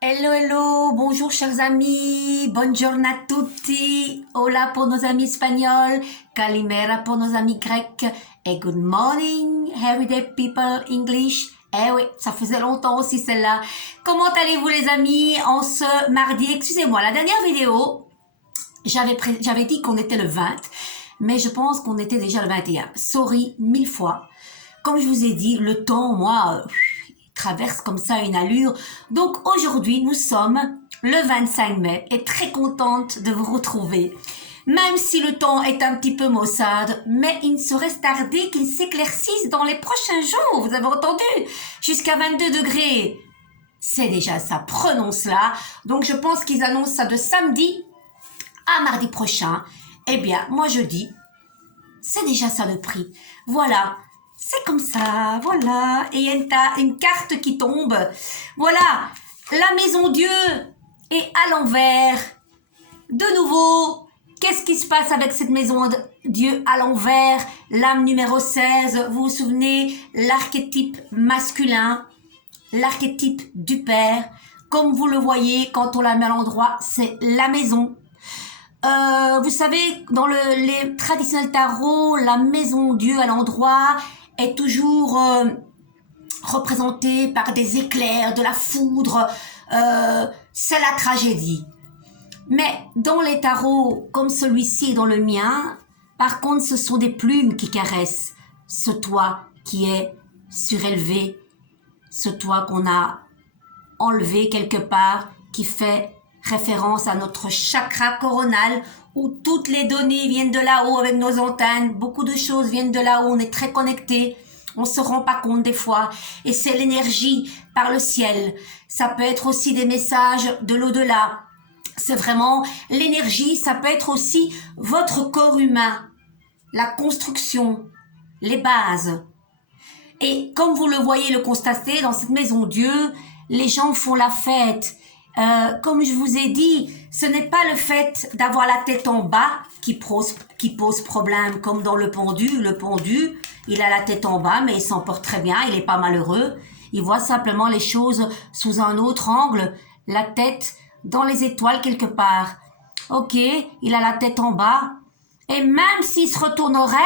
Hello, hello, bonjour chers amis, buongiorno a tutti, hola pour nos amis espagnols, calimera pour nos amis grecs, et good morning, everyday people English. Eh oui, ça faisait longtemps aussi celle-là. Comment allez-vous les amis en ce mardi? Excusez-moi, la dernière vidéo, j'avais dit qu'on était le 20, mais je pense qu'on était déjà le 21. Sorry, 1000 fois. Comme je vous ai dit, le temps, moi, traverse comme ça une allure. Donc aujourd'hui, nous sommes le 25 mai et très contente de vous retrouver. Même si le temps est un petit peu maussade, mais il ne serait tardé qu'il s'éclaircisse dans les prochains jours. Vous avez entendu? Jusqu'à 22 degrés. C'est déjà ça, prenons cela. Donc je pense qu'ils annoncent ça de samedi à mardi prochain. Eh bien, moi je dis, c'est déjà ça le prix. Voilà, c'est comme ça, voilà. Et il y a une carte qui tombe. Voilà, la maison Dieu est à l'envers. De nouveau, qu'est-ce qui se passe avec cette maison Dieu à l'envers? L'âme numéro 16, vous vous souvenez, l'archétype masculin, l'archétype du père. Comme vous le voyez, quand on la met à l'endroit, c'est la maison. Vous savez, dans les traditionnels tarots, la maison Dieu à l'endroit est toujours représentée par des éclairs, de la foudre. C'est la tragédie. Mais dans les tarots, comme celui-ci et dans le mien, par contre, ce sont des plumes qui caressent ce toit qui est surélevé, ce toit qu'on a enlevé quelque part, qui fait référence à notre chakra coronal, où toutes les données viennent de là-haut avec nos antennes, beaucoup de choses viennent de là-haut, on est très connectés, on se rend pas compte des fois, et c'est l'énergie par le ciel. Ça peut être aussi des messages de l'au-delà. C'est vraiment l'énergie, ça peut être aussi votre corps humain, la construction, les bases. Et comme vous le voyez, le constatez, dans cette maison Dieu, les gens font la fête. Comme je vous ai dit, ce n'est pas le fait d'avoir la tête en bas qui pose problème, comme dans le pendu. Le pendu, il a la tête en bas, mais il s'en porte très bien, il n'est pas malheureux. Il voit simplement les choses sous un autre angle, la tête dans les étoiles quelque part. Ok, il a la tête en bas. Et même s'il se retournerait,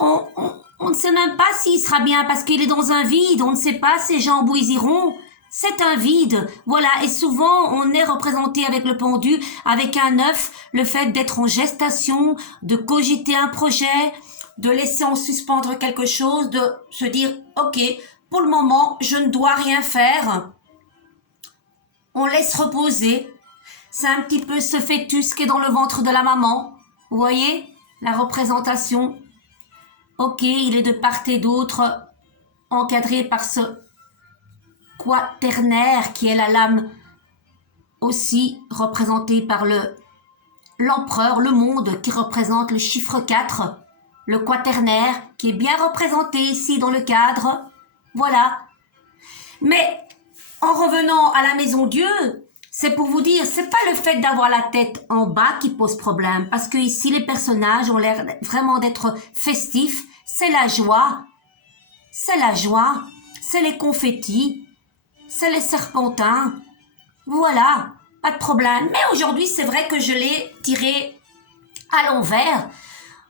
on ne sait même pas s'il sera bien parce qu'il est dans un vide. On ne sait pas ses jambes où ils iront. C'est un vide. Voilà. Et souvent, on est représenté avec le pendu, avec un œuf, le fait d'être en gestation, de cogiter un projet, de laisser en suspendre quelque chose, de se dire, OK, pour le moment, je ne dois rien faire. On laisse reposer. C'est un petit peu ce fœtus qui est dans le ventre de la maman. Vous voyez la représentation? Ok, il est de part et d'autre encadré par ce quaternaire qui est la lame aussi représentée par l'empereur, le monde qui représente le chiffre 4, le quaternaire qui est bien représenté ici dans le cadre. Voilà. Mais en revenant à la maison Dieu, c'est pour vous dire, c'est pas le fait d'avoir la tête en bas qui pose problème, parce que ici les personnages ont l'air vraiment d'être festifs. C'est la joie, c'est les confettis, c'est les serpentins. Voilà, pas de problème. Mais aujourd'hui, c'est vrai que je l'ai tiré à l'envers.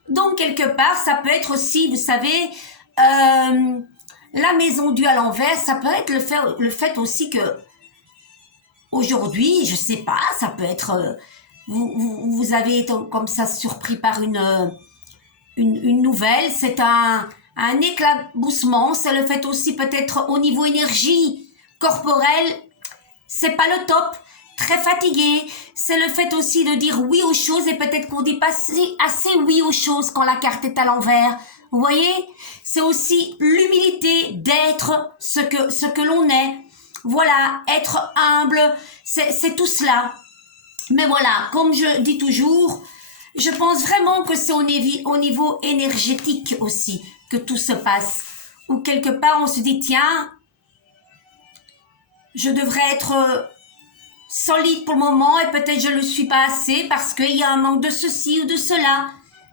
Donc, quelque part, ça peut être aussi, vous savez, la maison Dieu à l'envers, ça peut être le fait aussi que aujourd'hui, je sais pas, ça peut être, vous avez été comme ça surpris par une nouvelle, c'est un éclaboussement, c'est le fait aussi peut-être au niveau énergie corporelle, c'est pas le top, très fatigué, c'est le fait aussi de dire oui aux choses et peut-être qu'on dit pas assez oui aux choses quand la carte est à l'envers. Vous voyez, c'est aussi l'humilité d'être ce que l'on est. Voilà, être humble, c'est tout cela. Mais voilà, comme je dis toujours, je pense vraiment que c'est au niveau énergétique aussi que tout se passe. Où quelque part on se dit, tiens, je devrais être solide pour le moment et peut-être je ne le suis pas assez parce qu'il y a un manque de ceci ou de cela.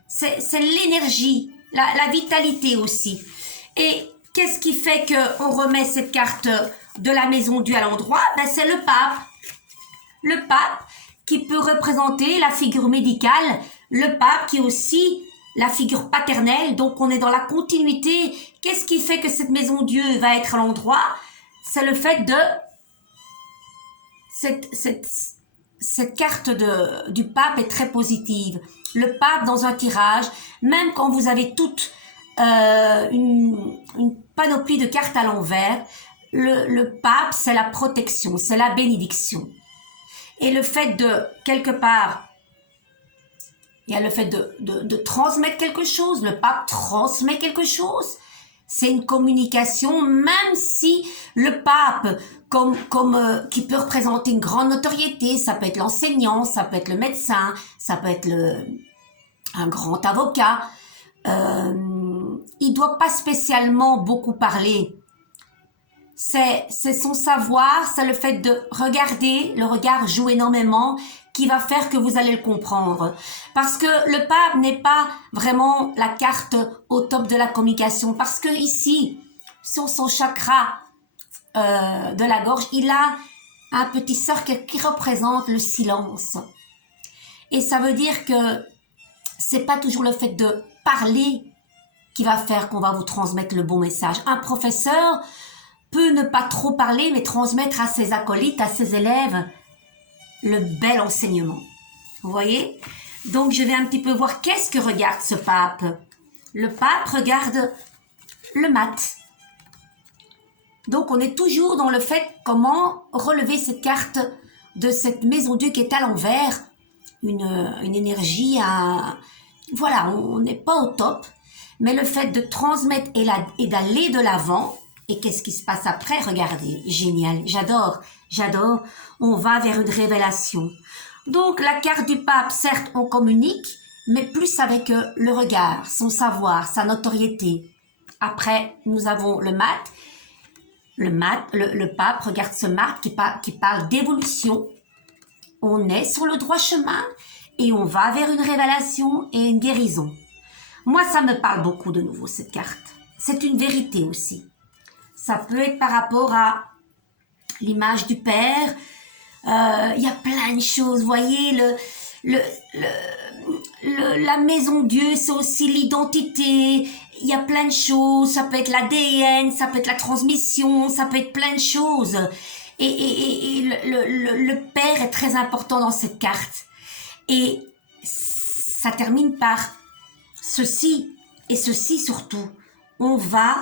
C'est l'énergie, la vitalité aussi. Et qu'est-ce qui fait qu'on remet cette carte de la maison Dieu à l'endroit, ben c'est le pape. Le pape qui peut représenter la figure médicale, le pape qui est aussi la figure paternelle, donc on est dans la continuité. Qu'est-ce qui fait que cette maison Dieu va être à l'endroit? C'est le fait de cette carte du pape est très positive. Le pape dans un tirage, même quand vous avez toute une panoplie de cartes à l'envers, le pape c'est la protection, c'est la bénédiction. Et le fait de, quelque part, il y a le fait de transmettre quelque chose, le pape transmet quelque chose. C'est une communication, même si le pape, qui peut représenter une grande notoriété, ça peut être l'enseignant, ça peut être le médecin, ça peut être un grand avocat, il doit pas spécialement beaucoup parler. C'est son savoir, c'est le fait de regarder, le regard joue énormément, qui va faire que vous allez le comprendre. Parce que le pape n'est pas vraiment la carte au top de la communication. Parce que ici, sur son chakra de la gorge, il a un petit cercle qui représente le silence. Et ça veut dire que c'est pas toujours le fait de parler qui va faire qu'on va vous transmettre le bon message. Un professeur peut ne pas trop parler, mais transmettre à ses acolytes, à ses élèves, le bel enseignement. Vous voyez? Donc, je vais un petit peu voir qu'est-ce que regarde ce pape. Le pape regarde le mat. Donc, on est toujours dans le fait comment relever cette carte de cette maison Dieu qui est à l'envers. Une énergie à... Voilà, on n'est pas au top. Mais le fait de transmettre et d'aller de l'avant. Et qu'est-ce qui se passe après? Regardez, génial, j'adore. On va vers une révélation. Donc, la carte du pape, certes, on communique, mais plus avec le regard, son savoir, sa notoriété. Après, nous avons le mat. Le pape regarde ce mat qui parle d'évolution. On est sur le droit chemin et on va vers une révélation et une guérison. Moi, ça me parle beaucoup de nouveau, cette carte. C'est une vérité aussi. Ça peut être par rapport à l'image du Père. Il y a plein de choses. Vous voyez, la maison Dieu, c'est aussi l'identité. Il y a plein de choses. Ça peut être l'ADN, ça peut être la transmission, ça peut être plein de choses. Et le Père est très important dans cette carte. Et ça termine par ceci, et ceci surtout. On va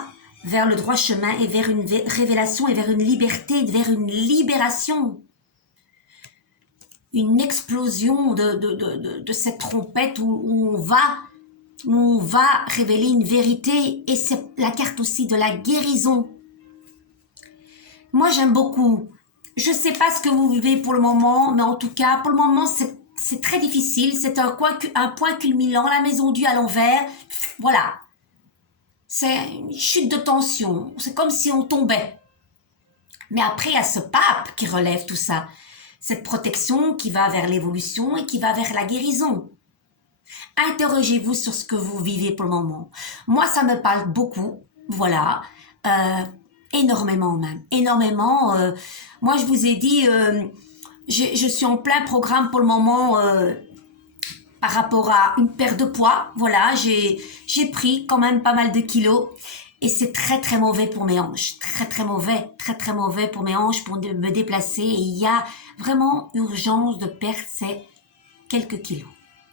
vers le droit chemin et vers une révélation et vers une liberté, vers une libération. Une explosion de cette trompette où on va révéler une vérité. Et c'est la carte aussi de la guérison. Moi, j'aime beaucoup. Je ne sais pas ce que vous vivez pour le moment, mais en tout cas, pour le moment, c'est très difficile. C'est un point culminant, la maison Dieu à l'envers. Voilà. C'est une chute de tension. C'est comme si on tombait. Mais après, il y a ce pape qui relève tout ça. Cette protection qui va vers l'évolution et qui va vers la guérison. Interrogez-vous sur ce que vous vivez pour le moment. Moi, ça me parle beaucoup. Voilà. Énormément même. Énormément. Moi, je vous ai dit, je suis en plein programme pour le moment par rapport à une perte de poids. Voilà, j'ai pris quand même pas mal de kilos. Et c'est très très mauvais pour mes hanches. Très mauvais pour mes hanches, pour me déplacer. Et il y a vraiment urgence de perdre ces quelques kilos.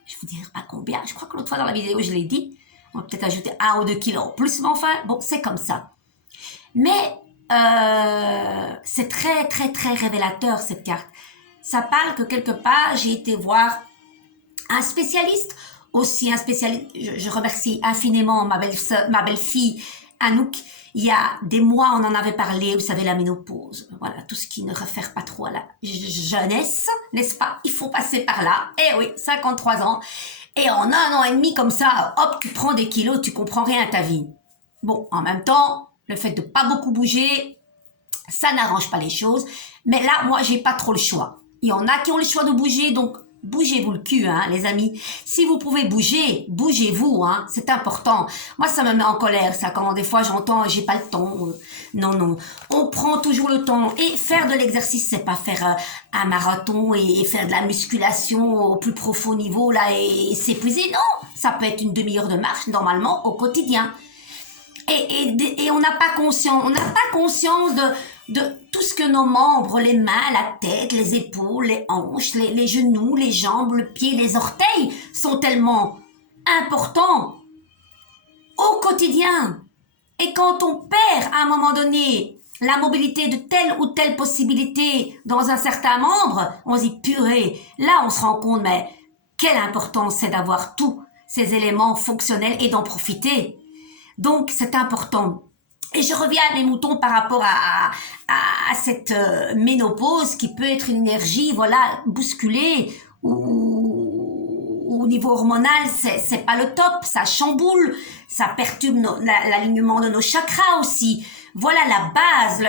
Je vous dirai pas combien. Je crois que l'autre fois dans la vidéo, je l'ai dit. On va peut-être ajouter 1 ou 2 kilos en plus. Mais enfin, bon, c'est comme ça. Mais c'est très révélateur cette carte. Ça parle que quelque part, j'ai été voir un spécialiste. Aussi un spécialiste. Je remercie infiniment ma belle-fille, Anouk. Il y a des mois, on en avait parlé, vous savez, la ménopause. Voilà, tout ce qui ne réfère pas trop à la jeunesse, n'est-ce pas? Il faut passer par là. Eh oui, 53 ans. Et en 1 an et demi comme ça, hop, tu prends des kilos, tu comprends rien à ta vie. Bon, en même temps, le fait de pas beaucoup bouger, ça n'arrange pas les choses. Mais là, moi, j'ai pas trop le choix. Il y en a qui ont le choix de bouger, donc Bougez-vous le cul, hein, les amis. Si vous pouvez bouger, bougez-vous, hein. C'est important. Moi, ça me met en colère, ça, quand des fois j'entends, j'ai pas le temps. Non, non. On prend toujours le temps. Et faire de l'exercice, c'est pas faire un marathon et faire de la musculation au plus profond niveau, là, et s'épuiser. Non. Ça peut être une demi-heure de marche, normalement, au quotidien. Et on n'a pas conscience, de tout ce que nos membres, les mains, la tête, les épaules, les hanches, les genoux, les jambes, le pied, les orteils sont tellement importants au quotidien. Et quand on perd à un moment donné la mobilité de telle ou telle possibilité dans un certain membre, on se dit purée, là on se rend compte, mais quelle importance c'est d'avoir tous ces éléments fonctionnels et d'en profiter. Donc, c'est important. Et je reviens à mes moutons par rapport à cette ménopause qui peut être une énergie, voilà, bousculée ou au niveau hormonal, c'est pas le top, ça chamboule, ça perturbe l'alignement de nos chakras aussi. Voilà la base,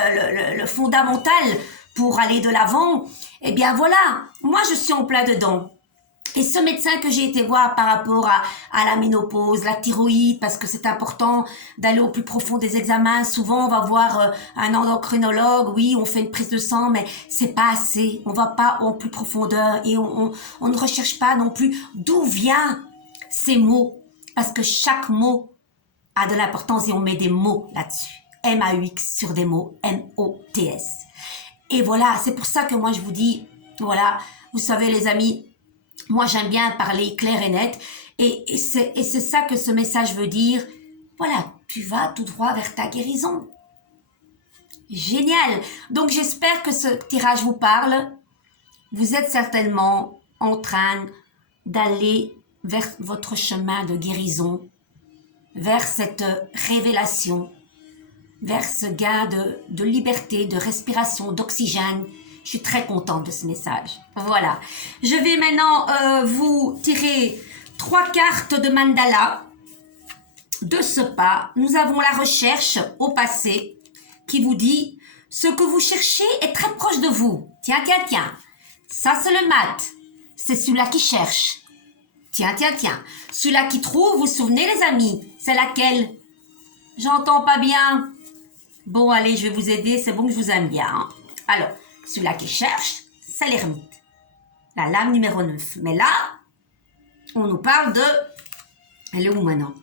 le fondamental pour aller de l'avant. Eh bien voilà, moi je suis en plein dedans. Et ce médecin que j'ai été voir par rapport à la ménopause, la thyroïde, parce que c'est important d'aller au plus profond des examens. Souvent, on va voir un endocrinologue, oui, on fait une prise de sang, mais c'est pas assez. On va pas en plus profondeur et on ne recherche pas non plus d'où viennent ces mots. Parce que chaque mot a de l'importance et on met des mots là-dessus. M-A-U-X sur des mots, M-O-T-S. Et voilà, c'est pour ça que moi je vous dis, voilà, vous savez les amis, moi, j'aime bien parler clair et net. Et c'est ça que ce message veut dire. Voilà, tu vas tout droit vers ta guérison. Génial. Donc, j'espère que ce tirage vous parle. Vous êtes certainement en train d'aller vers votre chemin de guérison, vers cette révélation, vers ce gain de liberté, de respiration, d'oxygène. Je suis très contente de ce message. Voilà. Je vais maintenant vous tirer 3 cartes de mandala. De ce pas, nous avons la recherche au passé qui vous dit « Ce que vous cherchez est très proche de vous. Tiens, tiens, tiens. Ça, c'est le mat. C'est celui-là qui cherche. Tiens, tiens, tiens. Celui-là qui trouve, vous vous souvenez les amis? C'est laquelle? J'entends pas bien. Bon, allez, je vais vous aider. C'est bon que je vous aime bien. Hein. Alors, celui-là qui cherche, c'est l'ermite. La lame numéro 9. Mais là, on nous parle de... Elle est où maintenant?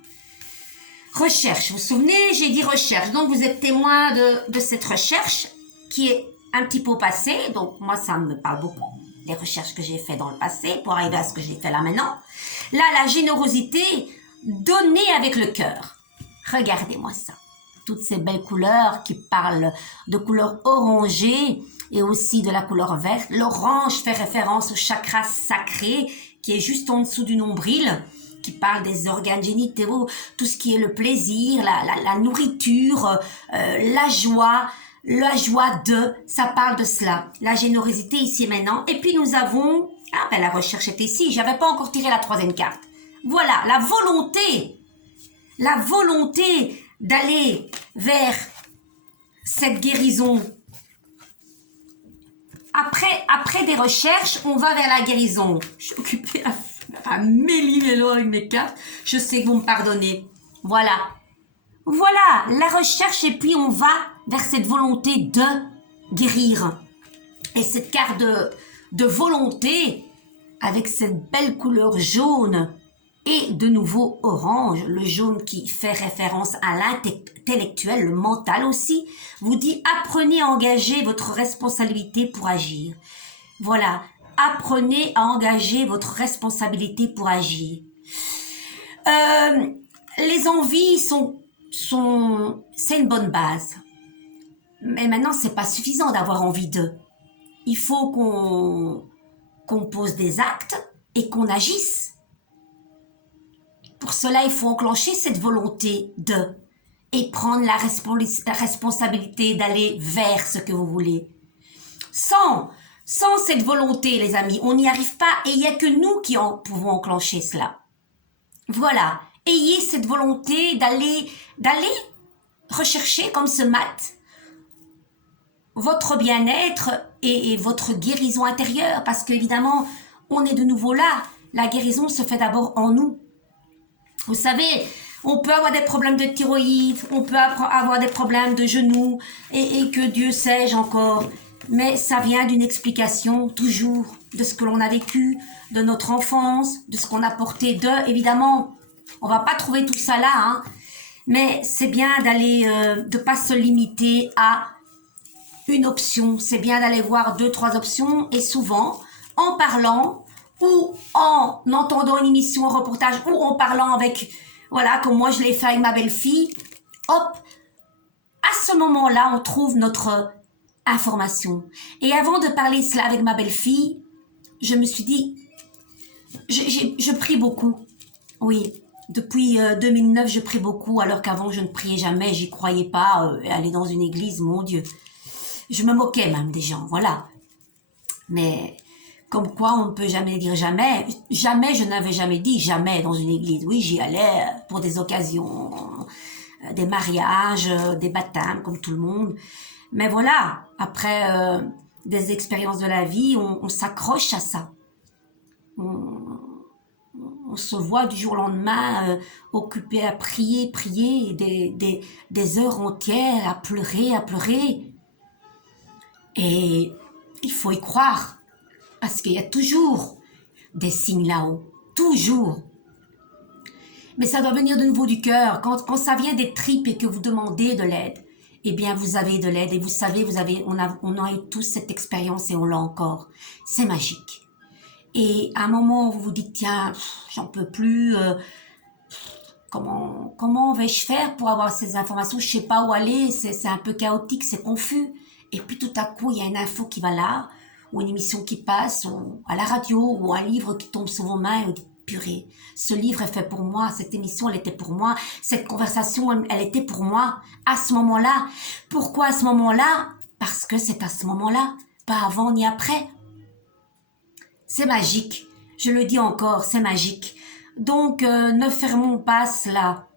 Recherche. Vous vous souvenez, j'ai dit recherche. Donc, vous êtes témoin de cette recherche qui est un petit peu passée. Donc, moi, ça me parle beaucoup. Les recherches que j'ai faites dans le passé pour arriver à ce que j'ai fait là maintenant. Là, la générosité donnée avec le cœur. Regardez-moi ça. Toutes ces belles couleurs qui parlent de couleur orangée et aussi de la couleur verte. L'orange fait référence au chakra sacré qui est juste en dessous du nombril, qui parle des organes génitaux, tout ce qui est le plaisir, la nourriture, la joie de, ça parle de cela. La générosité ici et maintenant. Et puis nous avons, ah ben la recherche est ici, j'avais pas encore tiré la 3e carte. Voilà, la volonté d'aller vers cette guérison. Après des recherches, on va vers la guérison. Je suis occupée à méli-mélo avec mes cartes. Je sais que vous me pardonnez. Voilà. Voilà, la recherche et puis on va vers cette volonté de guérir. Et cette carte de volonté, avec cette belle couleur jaune et de nouveau orange, le jaune qui fait référence à l'intellectuel, le mental aussi, vous dit apprenez à engager votre responsabilité pour agir. Voilà, apprenez à engager votre responsabilité pour agir. Les envies c'est une bonne base. Mais maintenant, c'est pas suffisant d'avoir envie d'eux. Il faut qu'on pose des actes et qu'on agisse. Pour cela, il faut enclencher cette volonté de et prendre la responsabilité d'aller vers ce que vous voulez. Sans cette volonté, les amis, on n'y arrive pas et il n'y a que nous qui pouvons enclencher cela. Voilà. Ayez cette volonté d'aller rechercher comme ce mat votre bien-être et votre guérison intérieure parce qu'évidemment, on est de nouveau là. La guérison se fait d'abord en nous. Vous savez, on peut avoir des problèmes de thyroïde, on peut avoir des problèmes de genoux, et que Dieu sais-je encore. Mais ça vient d'une explication, toujours, de ce que l'on a vécu, de notre enfance, de ce qu'on a porté d'eux. Évidemment, on va pas trouver tout ça là, hein. Mais c'est bien d'aller, de pas se limiter à une option. C'est bien d'aller voir 2-3 options, et souvent, en parlant, ou en entendant une émission, un reportage, ou en parlant avec, voilà, comme moi je l'ai fait avec ma belle-fille, hop, à ce moment-là, on trouve notre information. Et avant de parler cela avec ma belle-fille, je me suis dit, je prie beaucoup. Oui, depuis 2009, je prie beaucoup, alors qu'avant, je ne priais jamais, j'y croyais pas. Aller dans une église, mon Dieu. Je me moquais même des gens, voilà. Mais comme quoi, on ne peut jamais dire jamais. Jamais, je n'avais jamais dit jamais dans une église. Oui, j'y allais pour des occasions, des mariages, des baptêmes, comme tout le monde. Mais voilà, après des expériences de la vie, on s'accroche à ça. On se voit du jour au lendemain occupé à prier, des heures entières à pleurer, à pleurer. Et il faut y croire, parce qu'il y a toujours des signes là-haut, toujours. Mais ça doit venir de nouveau du cœur. Quand ça vient des tripes et que vous demandez de l'aide, eh bien vous avez de l'aide, et vous savez, on a eu tous cette expérience et on l'a encore. C'est magique. Et à un moment, vous vous dites, tiens, j'en peux plus, comment vais-je faire pour avoir ces informations? Je sais pas où aller, c'est un peu chaotique, c'est confus. Et puis tout à coup, il y a une info qui va là, ou une émission qui passe, ou à la radio, ou un livre qui tombe sur vos mains, et vous dites, purée, ce livre est fait pour moi, cette émission, elle était pour moi, cette conversation, elle était pour moi, à ce moment-là. Pourquoi à ce moment-là? Parce que c'est à ce moment-là, pas avant ni après. C'est magique, je le dis encore, c'est magique. Donc, ne fermons pas cela.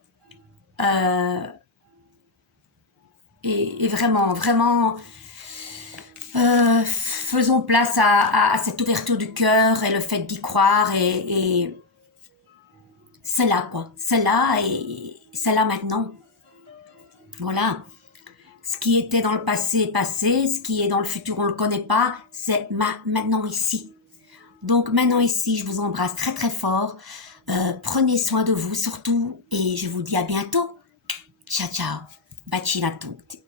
Et vraiment, vraiment, faisons place à cette ouverture du cœur et le fait d'y croire. Et c'est là, quoi. C'est là et c'est là maintenant. Voilà. Ce qui était dans le passé est passé. Ce qui est dans le futur, on ne le connaît pas. C'est maintenant ici. Donc maintenant ici, je vous embrasse très très fort. Prenez soin de vous surtout et je vous dis à bientôt. Ciao ciao. Bacina tutti.